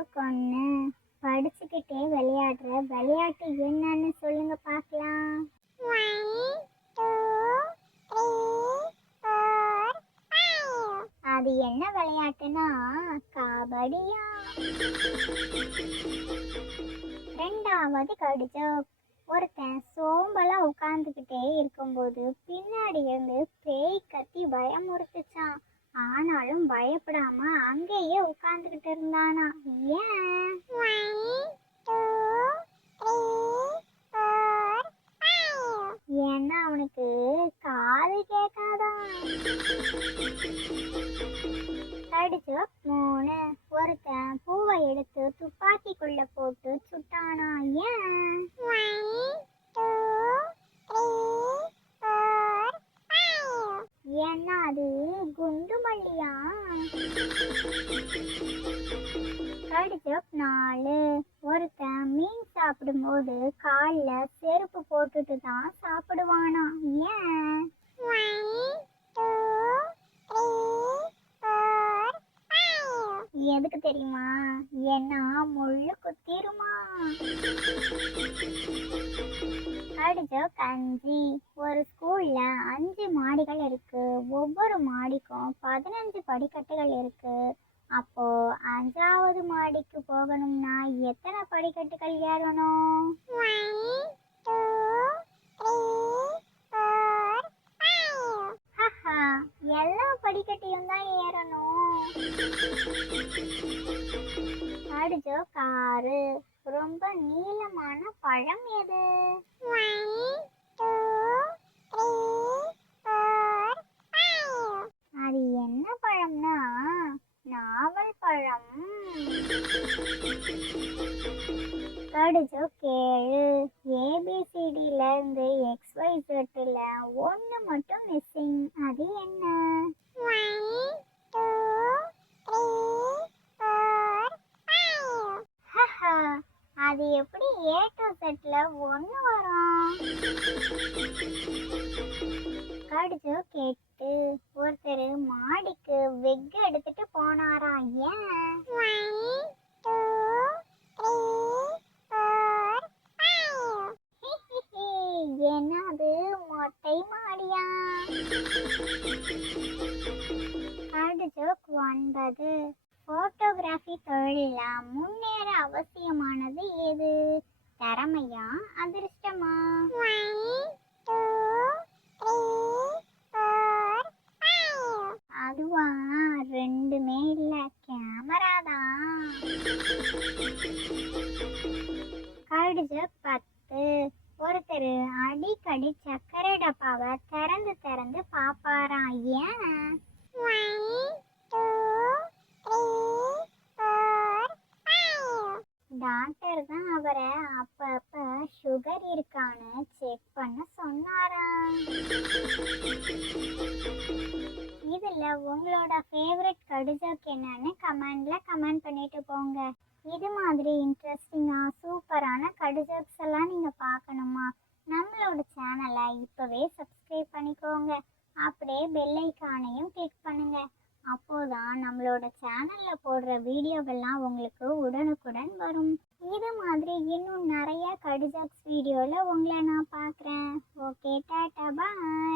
ஒன்று படிச்சுக்கிட்டே விளையாடுற விளையாட்டு என்னன்னு சொல்லுங்க பார்க்கலாம். 1 2 3 4 5. அது என்ன விளையாட்டுனா கபடியா. ரெண்டாவது கடிஜோக். ஒருத்தன் சோம்பலா உட்கார்ந்துக்கிட்டே இருக்கும்போது பின்னாடி இருந்து பேய் கத்தி பயமுறுத்துச்சான். ஆனாலும் பயப்படாம அங்கேயே உட்கார்ந்துக்கிட்டு இருந்தானா. ஏன்? 1 2 3 4 5. ஏன்னா அவனுக்கு காது கேட்காதான். கடிஜோக் 3. ஒருத்தன் பூவை எடுத்து துப்பாக்கிக்குள்ள போட்டு சுட்டானா. ஏன்? 1 2 3 4 5. ஏன்னா அது குண்டு மல்லியா. கடிஜோக் 4. ஒருத்தன் மீன் சாப்பிடும்போது காலில் செருப்பு போட்டுட்டு தான் சாப்பிடுவானா. ஏன்? 1 2 3 4 5. எதுக்கு தெரியுமா? ஏன்னா முள்ளு குத்திருமா. கடிஜோக் 5. ஒரு ஸ்கூல்ல 5 மாடிகள் இருக்கு. ஒவ்வொரு மாடிக்கும் 15 படிக்கட்டுகள் இருக்கு. அப்போ 5வது மாடிக்கு போகணும்னா எத்தனை படிக்கட்டுகள் ஏறணும்? 1 2 3 4 5. ஹஹா, எல்லா படிக்கட்டையும் தான் ஏறணும். கடிஜோக் 6. ரொம்ப நீளமான பழம் எது? 1 2 3 4 5. அது என்ன பழம்னா நாவல் பழம். கடிஜோக் 7. ஏபிசிடில இருந்து XYZல ஒன்று மட்டும் மிஸ்ஸிங். அது என்ன? 1 2 3 4 5. ஹஹா, அது எப்படி A to Zல ஒன்று வரும்? கடிஜோக் 8. ஒருத்தர் மாடிக்கு வெக் எடுத்துட்டு போனாரா. ஏன்? 1 2 3 4 5. ஏன்னா அது மொட்டை மாடியா. கடிஜோக் 9. போட்டோகிராஃபி தொழில முன்னேற அவசியமானது எது? திறமையா அதிர்ஷ்டமா? 1 2 3 4 5. அதுவா, ரெண்டுமே இல்ல, கேமரா தான். கடிஜோக் 10. ஒருத்தர் அடிக்கடி சர்க்கரை டப்பாவை திறந்து திறந்து பாப்பாராம். ஏன்? 1 2 3 4 5. டாக்டர் தான் அவரை அப்பப்ப சுகர் இருக்கான்னு செக் பண்ண சொன்னாராம். இதுல உங்களோட ஃபேவரட் கடிஜோக் என்னன்னு கமெண்ட்ல கமெண்ட் பண்ணிட்டு போங்க. இது மாதிரி இன்ட்ரெஸ்டிங்கா சூப்பரான கடிஜோக்ஸ் எல்லாம் நீங்க பார்க்கணுமா? நம்மளோட சேனலை இப்பவே சப்ஸ்கிரைப் பண்ணிக்கோங்க. அப்படியே பெல் ஐக்கானையும் கிளிக் பண்ணுங்க. அப்போதான் நம்மளோட சேனல்ல போடுற வீடியோகள்லாம் உங்களுக்கு உடனுக்குடன் வரும். இது மாதிரி இன்னும் நிறைய கடிஜோக்ஸ் வீடியோல உங்களை நான் பார்க்குறேன். ஓகே, டாடா, பாய்.